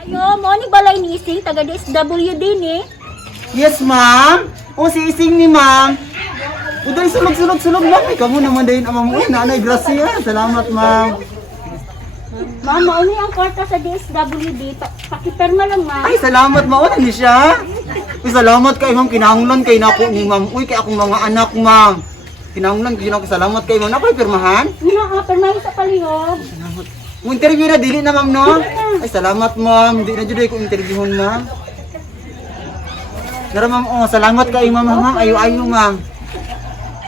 Ayo, mo ni balay ni Ising, taga DSWD ni. Yes, ma'am. O, si Ising ni ma'am. Uday, sulog-sulog lang. Ay, kamu naman dahin ang mamuhay. Nanay, grasya. Salamat, ma'am. Ma'am, mauni ang kwarta sa DSWD. Pakipirma lang, ma'am. Ay, salamat, ma'am. Ano siya? Uy, salamat kay ma'am. Kinahanglan kay nako ni ma'am. Uy, kay akong mga anak, ma'am. Kinahanglan kay nako. Salamat kay ma'am. Nakoy pirmahan? Nga, pirmahin sa palihog. Salamat. Mo interview na dili na, ma'am, no? Ay, salamat, ma'am. Di na jud ko interviewon, ma'am. Nara, ma'am. Oh, salamat kay ma'am, ma'am. Ayo-ayo, ma'am.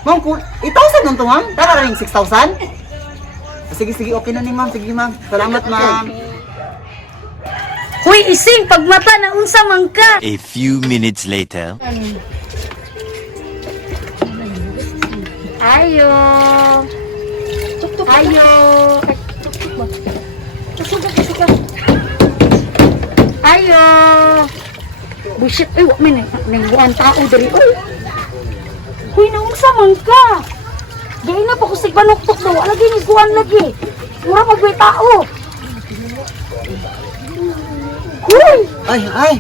Ma'am, 8,000 lang to, ma'am? Tara rin, 6,000? Sige, sige, okay na ni ma'am. Sige, ma'am. Salamat, ma'am. Huy, Ising, pagmata na unsa man ka. A few minutes later. Ayo. Ayo. Ayo. Bullshit, ay, wak min, nangguan tao dari. Huy, naunsa man ka. Gaya na pa ko sigbanuktok daw, lagi ni guan lagi. Mura pagway tao. Huy! Ay.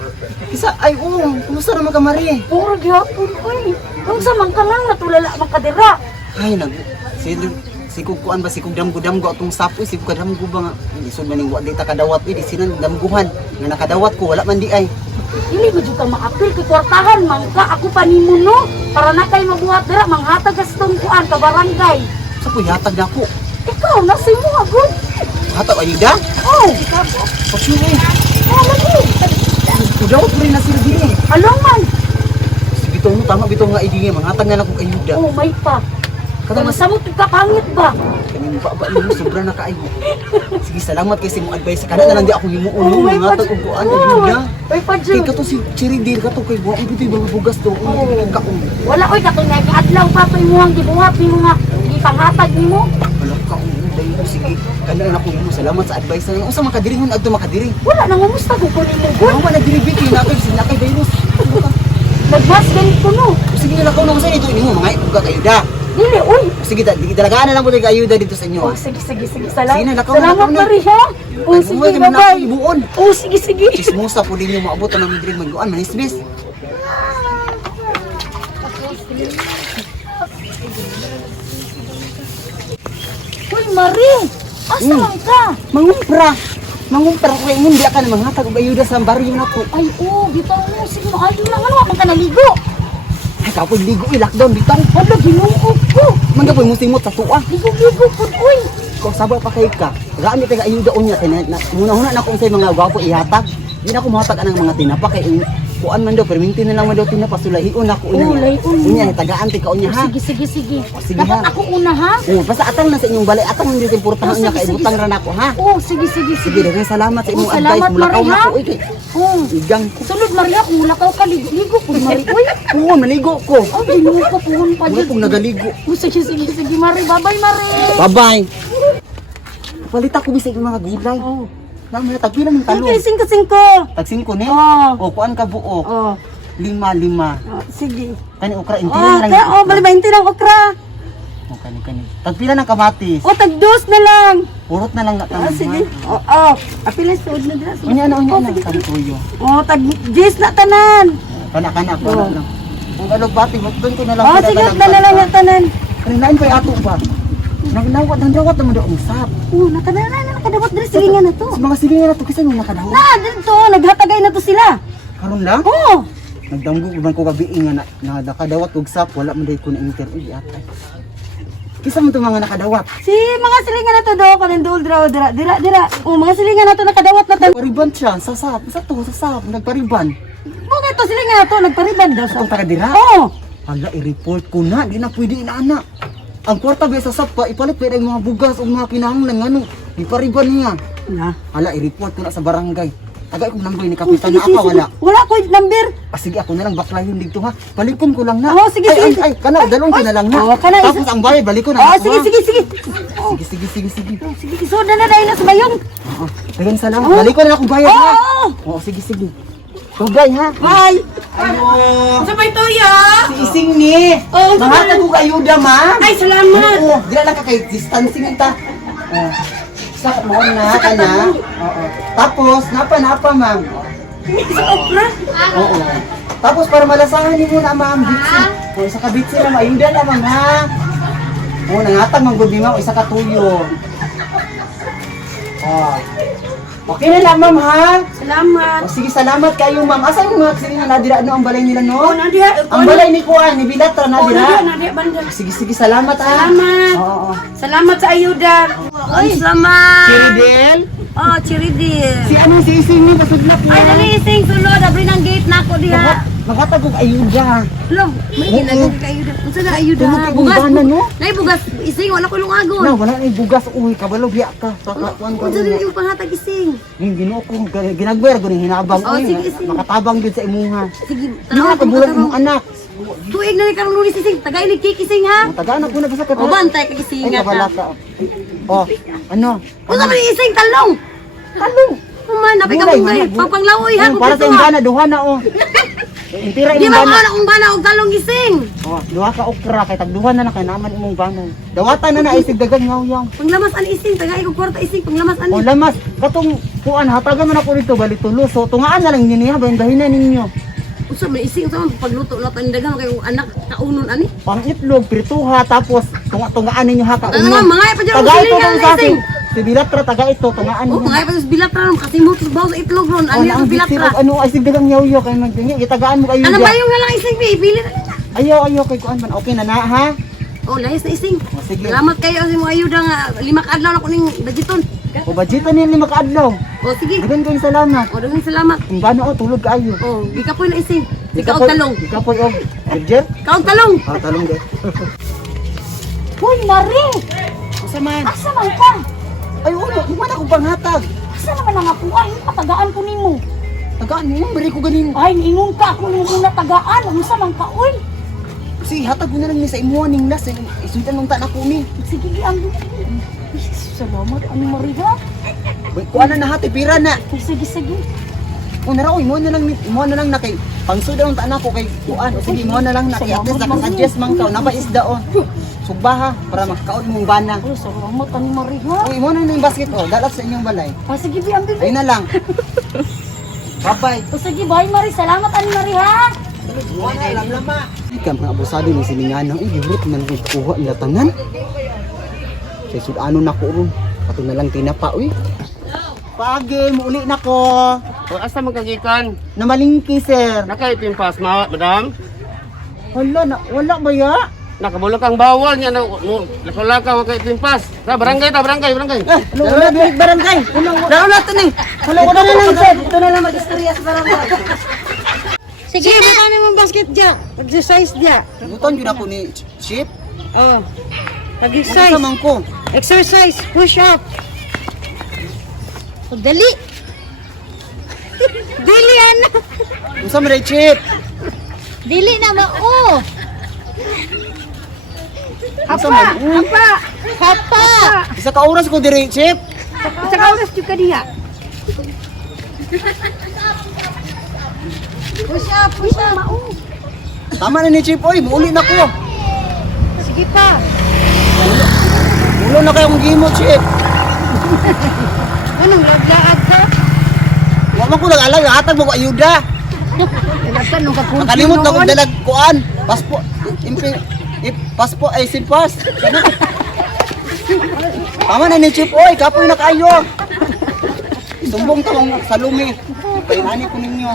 Isa, ay, kumusta naman ka, Marie? Puro gyapon, uy. Naunsa man ka lang, natulala man ka dira. Ay, si kukuan ba, si kugdam-gudam go atong sapoy, si kugdam-gudam ba nga. Hindi so maning wa di ta kadawat, di sinan damguhan. Nga nakadawat ko, wala man di ay. Dili mo jud ka maapil kay kwartahan man ka ako pa nimo no para na kay mabuhat dira manghatag ka sa kuan ka barangay. Sa ko yatag na ko. Ikaw nasa mo agud. Hatag ayuda? Oh, kako. Pagsuwi. lagi. Kudawat mo rin na sila din eh. Along man. Bitong mo, tama bitong nga idingi, manghatag na lang kong ayuda. Oh, may pa. Kada mas Samot ka pangit ba? kaning baba mo sobra na kaayo. Sige, salamat kay mo advice. Kada na lang di ako himuon Oh, mo may manghatag pa- og kuan ayuda. May pa Kay jud. kato si Chiridir kato kay buang ito yung bugas to. Ka ko. Wala koy katong adlaw pa to imuhang gibuhat nimo nga gipanghatag nimo. Wala ka dayo sige. Kana na ko mo salamat sa advice na. Unsa makadiringon adto makadiring? Wala nang umusta ko kunin mo gud. Wala na diribig kay nakay sila kay virus. Nagmas ganit ko no. Sige na ko na sa ito inyo mga ipugak ayuda. Dili uy. Sige, dalagaan na lang po tayo ayuda dito sa inyo. Oh, sige. Salamat. Sige na, lakaw na, Salamat lakaw na. Maria. Oh, Ay, sige, buhay, naman ako bye-bye. ibuon. Oh, sige. Chismosa po din yung maabot ng midrig mag-uan, manismis. Uy, Marie. Asa man ka? Mangumpra ko kayo hindi ka na manghatag og ayuda sa baryo na to. Ay, bitaw mo. Sige, maayo lang. Ano, man ka naligo? Ay, kapoy ligo, lockdown dito. Hala, ginuog ko. Manggapoy mo simot sa tuwa. Ligo po, uy. Kung sabaw pa kay ka, rami tayo ayuda unya. Muna-huna na akong sa mga gwapo ihatag. Hindi na ako mahatag anang mga tinapa kay kuan man daw, perminti na lang man daw tinapa. Sulahiun ako Oh, unya. lahiun. Unya, tagaan ka unya ha. Sige. Sige, Dapat ha. ako una, ha? Basta atang na sa inyong balay, atang hindi importante niya kay butang ra nako ha. Oh, sige. Sige, daghang salamat sa inyong Oh, advice. salamat, Mulakaw na Maria. ko ikay. Oh. Igang ko. Sulod, Maria, kung wala ka ligo po, Marie. Uy. Oo, naligo ko. Oh, ginuog ko puhon pa Wala dyan. pong nagaligo. Oh, sige, Marie. Bye-bye, Marie. Bye-bye. Palita ko bisig mga gulay. Oh. Naman tagpila ng talo. Okay, singko. Tag-5 ni. Oh. O kuan ka buok. Oh. 5. Sige. Kani okra inti Oh, na lang. bali 20 lang okra. O kani. Tagpila ng kamatis. Oh, tagdos na lang. Purot na lang na tanan. Sige. Apila suod na dira. Unya na kani tuyo. Oh, tag-10 na tanan. Kana ko na lang. Kung alog bati doon ko na lang. Oh, sige, na lang na tanan. Kaninain pa ato ba? Nagnawat naman daw usap. Oh, nakadawat diri sige nga na to. Sa mga sige na to kasi nung nakadawat. Dito, naghatagay na to sila. Karon lang? Oh. Nagdamgo man ko gabi nga na nakadawat og sap wala man day ko na interview ata. Kisa man to mga nakadawat. Si mga silingan na to do, kanin dul dira. Oh, mga silingan na to nakadawat na to. Pariban siya sa sap, sa sap nagpariban. Mga to silingan na to nagpariban daw sa. Atong taga dira. Oh. Hala i-report ko na, di na pwede inaana. Ang kwarta ba sa sap pa ipalit pa yung mga bugas o mga kinahanglan ngano. Ipariban niya. Na. Hala i-report ko na sa barangay. Tagay ko number ni kapitan na ako wala. Wala ko number. Sige ako na lang baklayon dito ha. Balikon ko lang na. Oh, sige. Ay, kana dalon ko na lang na. Oh, kana Tapos ang bayad balikon Oh, na. ako, sige. ha? Sige. Sige, isuda na dahil na sa bayong. Dagan salamat. Balikon na akong bayad ha. Oo. Oh, sige. Tugay ha. Hi. Ayo. Sabay toyo. Si Ising ni. Oh, Mahatag ko ayuda, ma'am. Ay, salamat. Oo, dila lang ka kay distancing ta. Oh. Sa mo na kana. Oo. Tapos napa ma'am. Sa okra. Oo. Tapos para malasahan niyo na ma'am bitsi. O isa ka bitsi na maayuda na ma'am ha. Oo, nangatag man gud ni ma'am isa ka tuyo. Oh. Okay na lang ma'am ha. Salamat. O sige, salamat kayo ma'am. Asa yung mga sila na nadira ano ang balay nila no? Oh, nadia. Ang balay ni Kuan, ni Bilatra Oh, nadira. nadia banda. Sige, salamat ha. Salamat. Oo. Salamat sa ayuda. Ay, salamat. Chiridel. Oh, Chiridil. Si ano si Ising ni pasudlak niya. Ay, dali ising sulod. Abri ng gate na ako diha. Maghatag og ayuda. Lom, may ginagog ka ayuda. Unsa na ayuda? Tulog kay bungbanan, no? Nay bugas ising wala ko lungagon. Na wala ni bugas uy kabalo biya ka. Tatakuan ko. Unsa na yung panghatag ising? Ning Ginoo ko ginagwer ko ning hinabang Oh, uy. sige, sige. Makatabang gyud sa imuha. Sige, Ano ka bulag imong anak? Tuig na ni karong lunes ising. Tagay ni cake ising ha. Tagaan ako na sa ka. O bantay ka Ay ising kabala nga. ka. Oh, ano? Unsa man yung ising talong? Talong. Kuman na ka mong gay. Pagpanglaoy ha. Para sa imbana duha na oh. Intira Di imong ba bana. mo akong bana og talong ising? Oh, duha ka okra kay tagduha na kay naman imong bana. Dawatan na isig dagang ngaw-yaw. Panglamas an ising. Tagay ko kwarta ising. Panglamas an. O lamas, katong kuan hatagan man ako dito bali tulo. So tungaan na lang niya bahin-bahinan ninyo. Unsa man ising sa pagluto na tan dagang kay anak kaunon ani? Pangitlog, pirituha, tapos tunga-tungaan ninyo ha Ano naman, mga pa dyan ang Taga ito silingan kung na sa ising. si Bilatra, taga ito, tungaan Oh, ninyo. mga pa sa bilatra ron kasi mo sa bawo sa itlog ron. O Ano na yung ang bilatra? bisirog, ano ay sig dagang yaw-yaw kay magdingi, itagaan mo kayo Ano ba dyan. yung nalang ising bi? Pili na. Ayaw kay kuan man, okay na ha? Oh, lahis na ising. O sige. Salamat kayo sa mga ayuda nga 5 adlaw na ko ning dagiton. O budgetan ni lima kaadlaw. Oh, sige. Dagan kayong salamat. Oh, dagang salamat. Kung bano o tulog kaayo. Oh, di ka po na ising. Di ka og talong. Ikaw po og Roger? Ka og talong. Ah, talong de. Hoy, Marie. Asa man? Asa man ka? Ay, ulo, di man ako panghatag. Asa naman ang ako? Ay, patagaan ko nimo. Tagaan mo, bari ko ganin. Ay, niingon ka ako nimo na tagaan. Unsa man ka, oy? Sige, hatag mo na lang ni sa imuha ning las. Isudan nung tanak ko ni. Sige, ang salamat, ano Maria? Kuha na hati, pira na. Ay, sige. O nara, mo na lang na kay pangsudan ng tanak ko kay kuan. Sige, mo na lang na kay at least naka-adjust man ka. Naba isda on. Sugba ha, para makakaon mong bana. Ay, salamat, ano Maria? Uy, mo na yung basket o. Dalat sa inyong balay. Ah, sige, ang bibi. Ayun na lang. Bye-bye. O sige, bye Marie. Salamat, ano Maria? Wala, lamlama. Ikaw mga abusado ni Silinganang. Eh, gihurot man rin kuha nila tanan. Sa sudano na ko ron. Ato na lang tinapa, uy. Pagi, muuli na ko. O, asa magkagikan? Namalingki, sir. Nakaitimpas, madam? Wala ba ya? Nakabulok ang bawal niya. Nakulakaw ang kaitimpas. Barangay. Wala, binig barangay. Dalo na ito ni. Wala, na lang, sir. Ito na lang mag-istorya sa barangay. Sige, baka mo basket dia. Exercise dia. Buton yun ako ni Chip. Oh. Ano Exercise. sa mangko? Exercise. Push up. Oh, dali. Dili ano? Ano sa mga Chip? Dili na mao. Hapa. Isa ka oras ko diri, Chip. Sa kauras jud ka diha. Push up. Tama na ni Chip, oy. Muuli na ko. Sige pa. Ulo na kayong gimo, Chip. Anong laglaad ka? Huwag man ko nag-alag, hatag mo ko ayuda. Talaga nung kakunti Nakalimot na kong dalag kuan. Paspo, paspo ay simpas. Tama na ni Chip, oy. Kapoy na kayo. Sumbong ka mong salumi. Painani ko ninyo.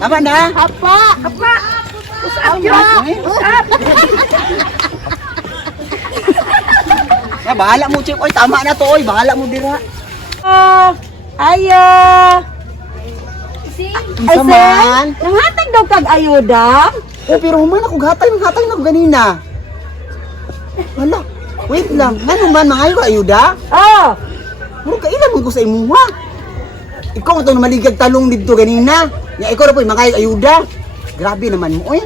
Tama na? Apa. Usap yun. Ya, bahala mo, Chip. Oy, tama na to, oy. Bahala mo dira. Ayo. Isa man. Nanghatag daw kag ayuda? Oh, pero human ako gatay na ako ganina. Wala. Wait lang. Ano man, mangayo ka ayuda? Oh. Muro ka ilan mo ko sa imuha. Ikaw nga ito na maligag talong dito ganina. Ya, ikaw na po, mangayo ayuda. Grabe naman mo, oy.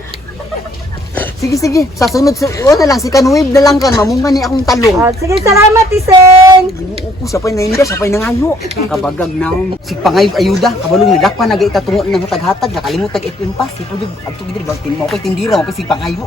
Sige. Sa sunod, wala lang, si Kanwib na lang kan. Mamunga ni akong talong. Oh, sige, salamat, Iseng. Ginuo ko, siya pa'y nainda, siya pa'y nangayo. Kabagag na ako. Si Pangayog ayuda, kabalong nagakpa, nag-itatungo ng hatag-hatag, nakalimut tag-ipimpas. Si Pudyo, agto gid bag tin mo ko'y tindira, mo si Pangayo.